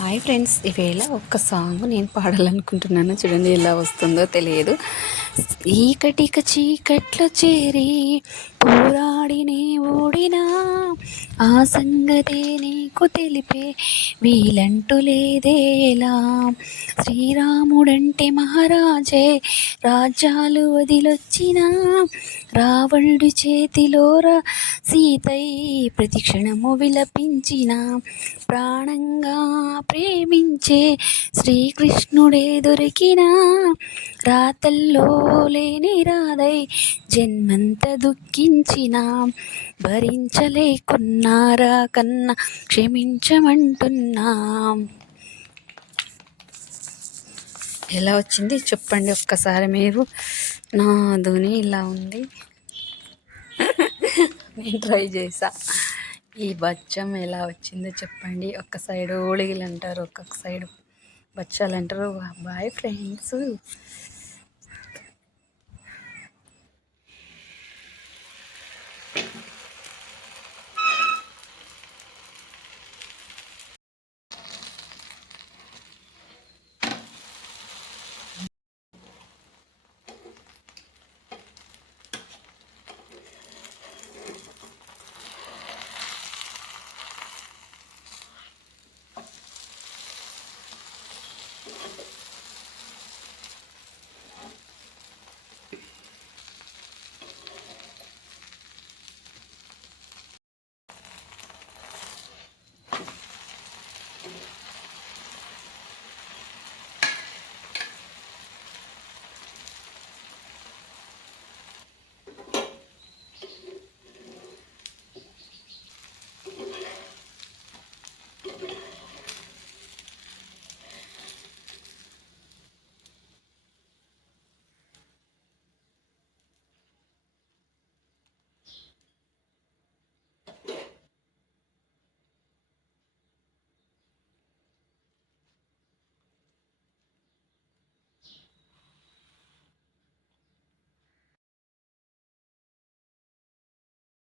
Hi friends, ఈవేళ ఒక్క song నేను పాడాలనుకుంటున్నాను. చూడండి ఎలా వస్తుందో తెలియదు. ఈకటిక చీకట్లో చేరి పోరాడినే ఓడినా ఆ సంగతే నీకు తెలిపే వీలంటూ లేదేలా. శ్రీరాముడంటే మహారాజే రాజ్యాలు వదిలొచ్చినా రావణుడి చేతిలో సీతై ప్రతిక్షణము విలపించిన ప్రాణంగా ప్రేమించే శ్రీకృష్ణుడే దొరికిన రాతల్లో లేని రాధై జన్మంత దుఃఖించిన భరించలేకున్నారా కన్నా క్షమించమంటున్నా. ఎలా వచ్చింది చెప్పండి ఒక్కసారి మీరు. నా ధ్వని ఇలా ఉంది. నేను ట్రై చేసా. ఈ బచ్చం ఎలా వచ్చిందో చెప్పండి. ఒక్క సైడు ఓళిగలు అంటారు, ఒక్కొక్క సైడు బచ్చాలు అంటారు. Boy friends.